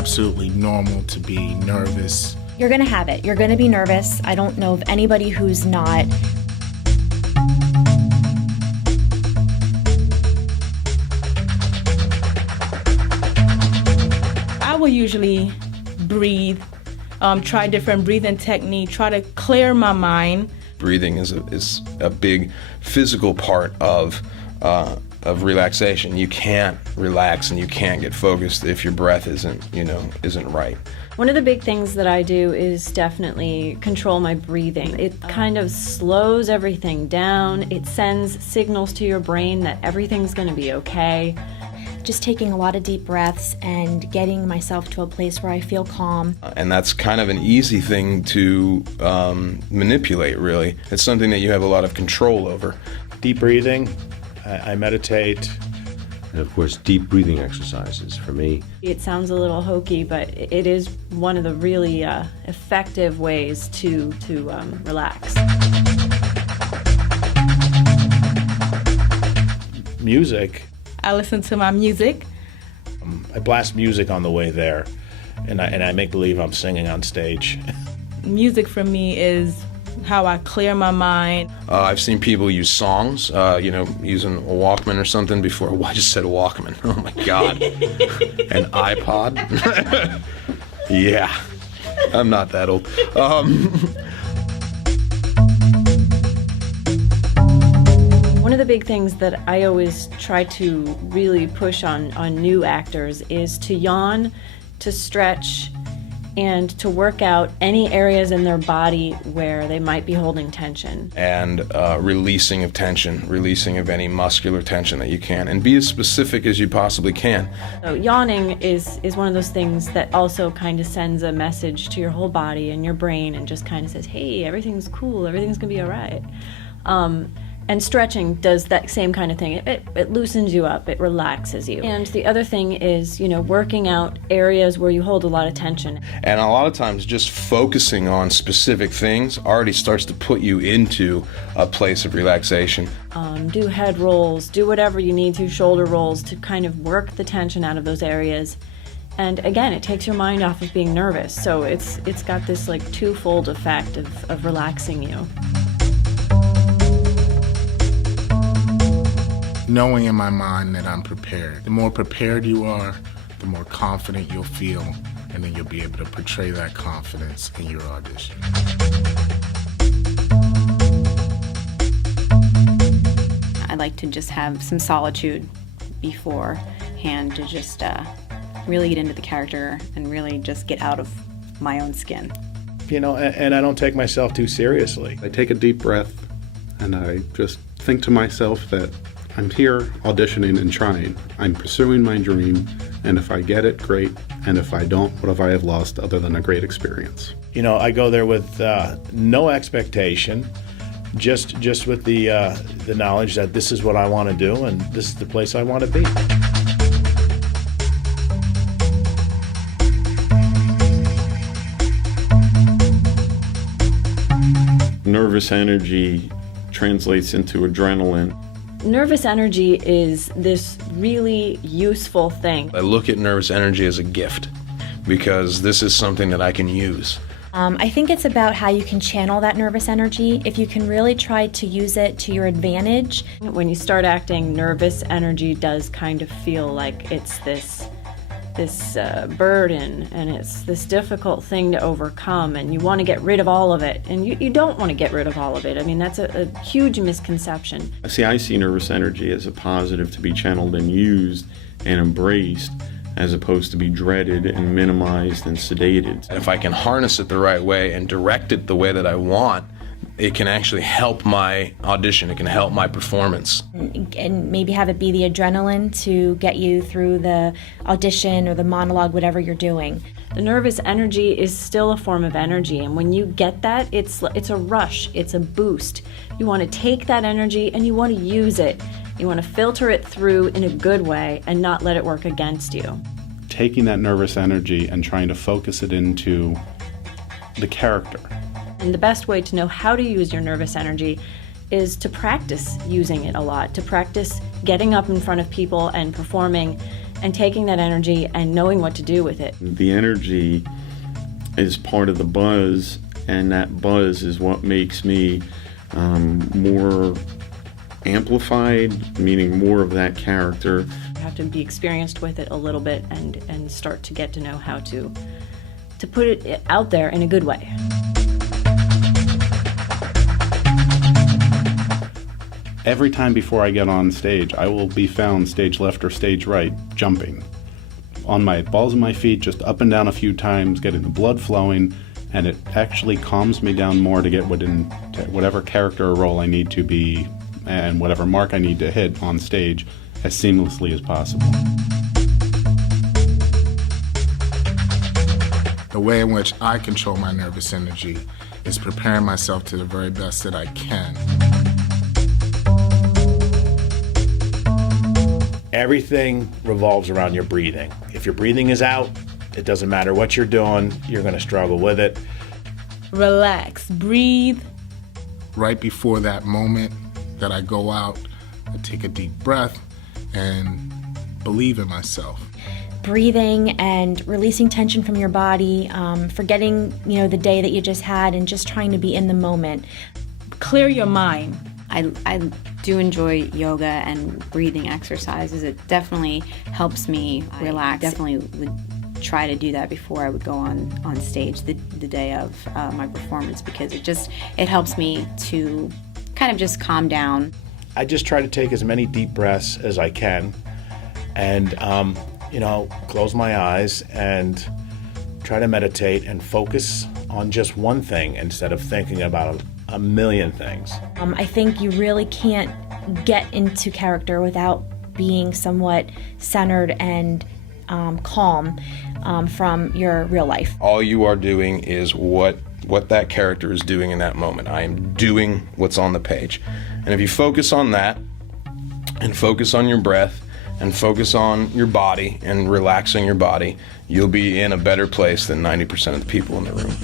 absolutely normal to be nervous. You're gonna have it. You're gonna be nervous. I don't know of anybody who's not. I will usually breathe, try different breathing technique, try to clear my mind. Breathing is a big physical part of relaxation. You can't relax and you can't get focused if your breath isn't right. One of the big things that I do is definitely control my breathing. It kind of slows everything down. It sends signals to your brain that everything's going to be okay. Just taking a lot of deep breaths and getting myself to a place where I feel calm. And that's kind of an easy thing to manipulate, really. It's something that you have a lot of control over. Deep breathing, I meditate. And of course, deep breathing exercises for me. It sounds a little hokey, but it is one of the really effective ways to relax. Music. I listen to my music. I blast music on the way there, and I make believe I'm singing on stage. Music for me is how I clear my mind. I've seen people use songs, using a Walkman or something before. Oh, I just said Walkman. Oh my God. An iPod? Yeah, I'm not that old. One of the big things that I always try to really push on new actors is to yawn, to stretch, and to work out any areas in their body where they might be holding tension. And releasing of tension, releasing of any muscular tension that you can, and be as specific as you possibly can. So yawning is one of those things that also kind of sends a message to your whole body and your brain and just kind of says, hey, everything's cool, everything's gonna be all right. And stretching does that same kind of thing. It loosens you up, it relaxes you. And the other thing is, working out areas where you hold a lot of tension. And a lot of times just focusing on specific things already starts to put you into a place of relaxation. Do head rolls, do whatever you need to, shoulder rolls, to kind of work the tension out of those areas. And again, it takes your mind off of being nervous. So it's got this like twofold effect of relaxing you. Knowing in my mind that I'm prepared. The more prepared you are, the more confident you'll feel, and then you'll be able to portray that confidence in your audition. I like to just have some solitude beforehand to just really get into the character and really just get out of my own skin. And I don't take myself too seriously. I take a deep breath and I just think to myself that I'm here auditioning and trying. I'm pursuing my dream, and if I get it, great. And if I don't, what have I have lost other than a great experience? I go there with no expectation, just with the knowledge that this is what I want to do and this is the place I want to be. Nervous energy translates into adrenaline. Nervous energy is this really useful thing. I look at nervous energy as a gift because this is something that I can use. I think it's about how you can channel that nervous energy. If you can really try to use it to your advantage. When you start acting, nervous energy does kind of feel like it's this burden, and it's this difficult thing to overcome, and you want to get rid of all of it, and you don't want to get rid of all of it. I mean, that's a huge misconception. I see nervous energy as a positive to be channeled and used and embraced, as opposed to be dreaded and minimized and sedated. And if I can harness it the right way and direct it the way that I want, it can actually help my audition, it can help my performance. And maybe have it be the adrenaline to get you through the audition or the monologue, whatever you're doing. The nervous energy is still a form of energy, and when you get that, it's a rush, it's a boost. You want to take that energy and you want to use it. You want to filter it through in a good way and not let it work against you. Taking that nervous energy and trying to focus it into the character. And the best way to know how to use your nervous energy is to practice using it a lot, to practice getting up in front of people and performing and taking that energy and knowing what to do with it. The energy is part of the buzz, and that buzz is what makes me more amplified, meaning more of that character. You have to be experienced with it a little bit and start to get to know how to put it out there in a good way. Every time before I get on stage, I will be found stage left or stage right, jumping. On my balls of my feet, just up and down a few times, getting the blood flowing, and it actually calms me down more to get whatever character or role I need to be and whatever mark I need to hit on stage as seamlessly as possible. The way in which I control my nervous energy is preparing myself to the very best that I can. Everything revolves around your breathing. If your breathing is out, it doesn't matter what you're doing, you're going to struggle with it. Relax, breathe. Right before that moment that I go out, I take a deep breath and believe in myself. Breathing and releasing tension from your body, forgetting, the day that you just had and just trying to be in the moment. Clear your mind. I do enjoy yoga and breathing exercises. It definitely helps me relax. I definitely would try to do that before I would go on stage the day of my performance, because it helps me to kind of just calm down. I just try to take as many deep breaths as I can and, close my eyes and try to meditate and focus on just one thing instead of thinking about a million things. I think you really can't get into character without being somewhat centered and calm from your real life. All you are doing is what that character is doing in that moment. I am doing what's on the page. And if you focus on that, and focus on your breath, and focus on your body, and relaxing your body, you'll be in a better place than 90% of the people in the room.